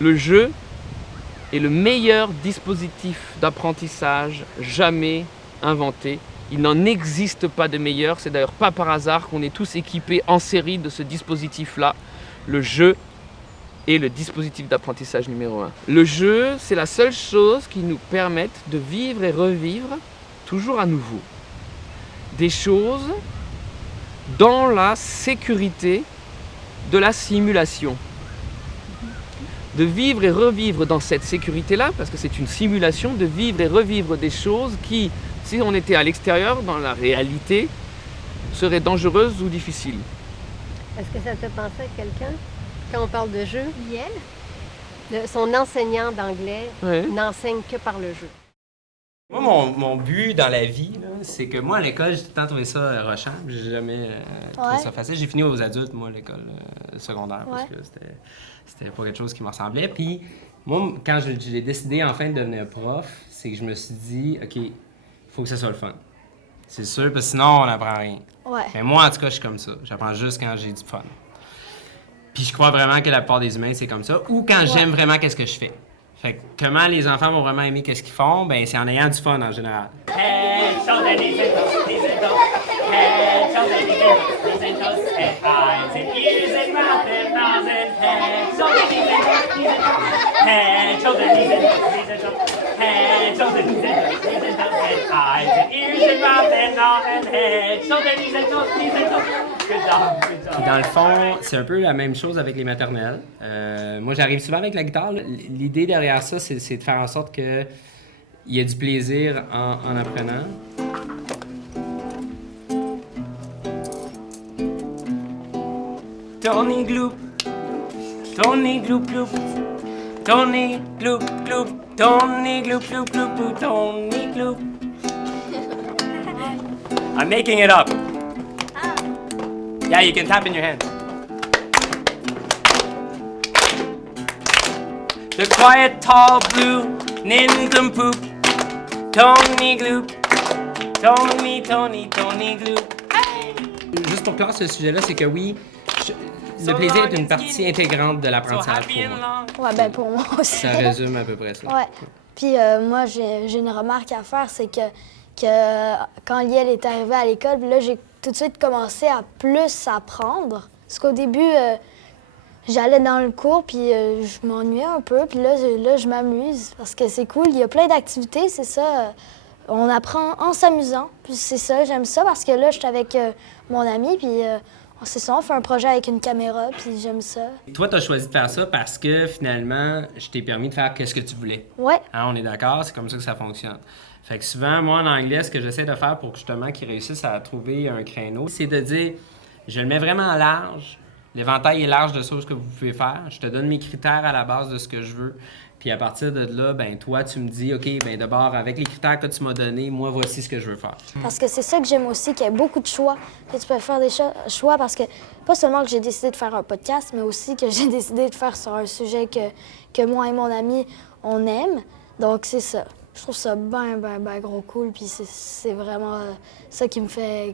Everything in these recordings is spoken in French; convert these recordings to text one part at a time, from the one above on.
Le jeu est le meilleur dispositif d'apprentissage jamais inventé. Il n'en existe pas de meilleur. C'est d'ailleurs pas par hasard qu'on est tous équipés en série de ce dispositif-là. Le jeu est le dispositif d'apprentissage numéro 1. Le jeu, c'est la seule chose qui nous permette de vivre et revivre toujours à nouveau des choses dans la sécurité de la simulation. De vivre et revivre dans cette sécurité-là, parce que c'est une simulation, de vivre et revivre des choses qui, si on était à l'extérieur, dans la réalité, seraient dangereuses ou difficiles. Est-ce que ça te fait penser à quelqu'un, quand on parle de jeu? Liel? Son enseignant d'anglais Ouais. n'enseigne que par le jeu. Moi, mon but dans la vie, là, c'est que moi, à l'école, j'ai tout le temps trouvé ça rushant. J'ai jamais trouvé ça facile. J'ai fini aux adultes, moi, à l'école secondaire, parce que c'était pas quelque chose qui me ressemblait. Puis, moi, quand j'ai décidé enfin de devenir prof, c'est que je me suis dit, OK, il faut que ça soit le fun. C'est sûr, parce que sinon, on n'apprend rien. Ouais. Mais moi, en tout cas, je suis comme ça. J'apprends juste quand j'ai du fun. Puis, je crois vraiment que la plupart des humains, c'est comme ça. Ou quand j'aime vraiment qu'est-ce que je fais. Fait que comment les enfants vont vraiment aimer qu'est-ce qu'ils font? Ben c'est en ayant du fun en général. Head, shoulder, knees and toes, knees and toes. Head, shoulder, knees and toes, head, eyes and ears and mouth and nose and head, shoulder, knees and toes, knees and toes. Head, shoulder, knees and toes, knees and toes. Head, shoulder, knees and toes, knees and toes. Head, eyes and ears and mouth and nose and head, shoulder, knees and toes, knees and toes. Good job, good job. Puis dans le fond, c'est un peu la même chose avec les maternelles. Moi, j'arrive souvent avec la guitare. L'idée derrière ça, c'est de faire en sorte qu'il y ait du plaisir en apprenant. Tony Gloop, Tony Gloop Gloop, Tony Gloop Gloop, Tony Gloop Gloop Gloop Gloop, Tony Gloop. I'm making it up. Yeah, you can tap in your hand. The quiet, tall, blue nincompoop, Tony Gloop, Tony, Tony, Tony Gloop. Juste pour clore ce sujet-là, c'est que oui, le plaisir est une partie intégrante de l'apprentissage pour moi. Ouais, ben pour moi aussi. Ça résume à peu près ça. Ouais. Puis moi, j'ai une remarque à faire, c'est que quand Liel est arrivé à l'école, puis là, j'ai tout de suite commencé à plus apprendre. Parce qu'au début, j'allais dans le cours, puis je m'ennuyais un peu, puis là, je m'amuse, parce que c'est cool. Il y a plein d'activités, c'est ça. On apprend en s'amusant, puis c'est ça, j'aime ça, parce que là, je suis avec mon ami, puis c'est ça, on fait un projet avec une caméra, puis j'aime ça. Toi, tu as choisi de faire ça parce que finalement, je t'ai permis de faire ce que tu voulais. Ouais. Hein, on est d'accord, c'est comme ça que ça fonctionne. Fait que souvent, moi, en anglais, ce que j'essaie de faire pour justement qu'ils réussissent à trouver un créneau, c'est de dire, je le mets vraiment large, l'éventail est large de choses que vous pouvez faire, je te donne mes critères à la base de ce que je veux, puis à partir de là, ben toi, tu me dis, OK, ben d'abord, avec les critères que tu m'as donnés, moi, voici ce que je veux faire. Parce que c'est ça que j'aime aussi, qu'il y ait beaucoup de choix, que tu peux faire des choix, parce que pas seulement que j'ai décidé de faire un podcast, mais aussi que j'ai décidé de faire sur un sujet que moi et mon ami, on aime. Donc c'est ça. Je trouve ça ben gros cool, puis c'est vraiment ça qui me fait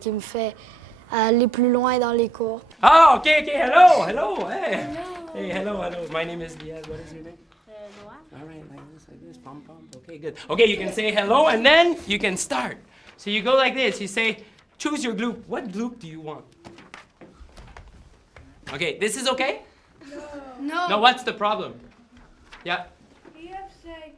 aller plus loin dans les cours. Oh, okay, hello, hey. Hey, hello. My name is Diaz. What is your name? Noah. All right, like this, pom. Okay, good. Okay, you can say hello, and then you can start. So you go like this. You say, choose your gloop. What gloop do you want? Okay, this is okay? No. No, what's the problem? Yeah. You have to say,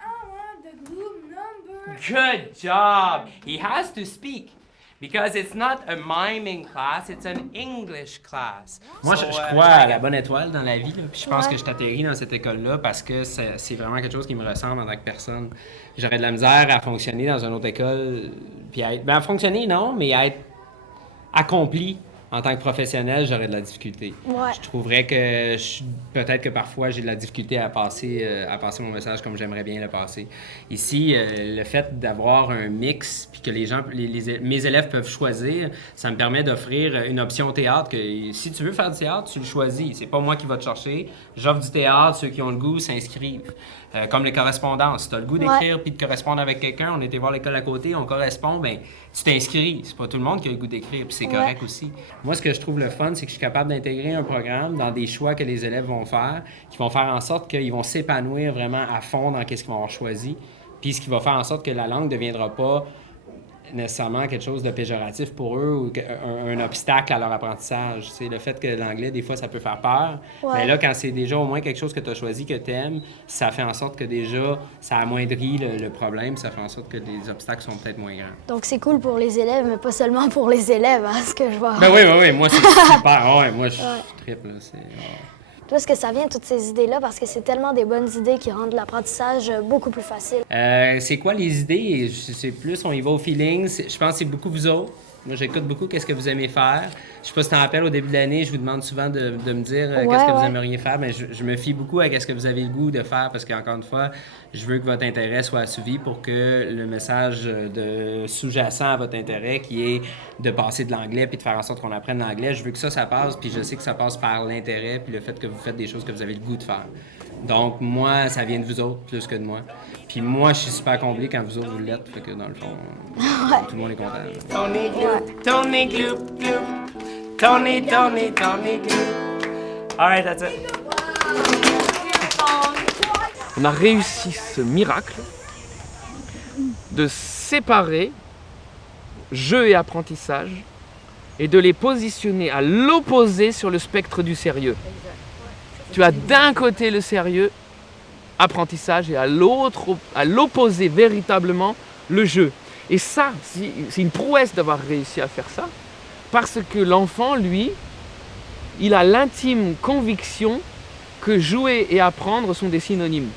I want the group number. Good job. He has to speak. Because it's not a miming class, it's an English class. Moi, So, je crois à la bonne étoile dans la vie, là, puis je pense que je t'atterris dans cette école-là parce que c'est vraiment quelque chose qui me ressemble en tant que personne. J'aurais de la misère à fonctionner dans une autre école, puis à fonctionner, non, mais à être accompli en tant que professionnel, j'aurais de la difficulté. Ouais. Je trouverais que peut-être que parfois j'ai de la difficulté à passer mon message comme j'aimerais bien le passer. Ici, le fait d'avoir un mix puis que les gens, mes élèves peuvent choisir, ça me permet d'offrir une option théâtre que si tu veux faire du théâtre, tu le choisis. C'est pas moi qui va te chercher. J'offre du théâtre, ceux qui ont le goût s'inscrivent. Comme les correspondances. Si tu as le goût d'écrire puis de correspondre avec quelqu'un, on était voir l'école à côté, on correspond, ben tu t'inscris. C'est pas tout le monde qui a le goût d'écrire, puis c'est correct aussi. Moi, ce que je trouve le fun, c'est que je suis capable d'intégrer un programme dans des choix que les élèves vont faire, qui vont faire en sorte qu'ils vont s'épanouir vraiment à fond dans qu'est-ce qu'ils vont avoir choisi, puis ce qui va faire en sorte que la langue ne deviendra pas nécessairement quelque chose de péjoratif pour eux ou un obstacle à leur apprentissage. C'est le fait que l'anglais, des fois, ça peut faire peur. Ouais. Mais là, quand c'est déjà au moins quelque chose que tu as choisi, que tu aimes, ça fait en sorte que déjà, ça amoindrit le problème, ça fait en sorte que les obstacles sont peut-être moins grands. Donc c'est cool pour les élèves, mais pas seulement pour les élèves, hein, ce que je vois. Ben oui, moi, c'est super. Ouais, moi, je triple, là. Toi, est-ce que ça vient, toutes ces idées-là, parce que c'est tellement des bonnes idées qui rendent l'apprentissage beaucoup plus facile? C'est quoi les idées? C'est plus, on y va au feeling. Je pense que c'est beaucoup vous autres. Moi, j'écoute beaucoup qu'est-ce que vous aimez faire. Je sais pas si tu t'en rappelles, au début de l'année, je vous demande souvent de me dire qu'est-ce que vous aimeriez faire. Mais je me fie beaucoup à ce que vous avez le goût de faire parce qu'encore une fois, je veux que votre intérêt soit assouvi pour que le message sous-jacent à votre intérêt, qui est de passer de l'anglais puis de faire en sorte qu'on apprenne l'anglais, je veux que ça passe. Puis je sais que ça passe par l'intérêt puis le fait que vous faites des choses que vous avez le goût de faire. Donc, moi, ça vient de vous autres plus que de moi. Puis moi, je suis super comblé quand vous autres vous l'êtes. Fait que dans le fond, tout le monde est content. Tony Gloop, Tony Gloop, Gloop. Tony, Tony, Tony Gloop. All right, that's it. On a réussi ce miracle de séparer jeu et apprentissage et de les positionner à l'opposé sur le spectre du sérieux. Tu as d'un côté le sérieux, apprentissage, et à l'autre, à l'opposé véritablement, le jeu. Et ça, c'est une prouesse d'avoir réussi à faire ça, parce que l'enfant, lui, il a l'intime conviction que jouer et apprendre sont des synonymes.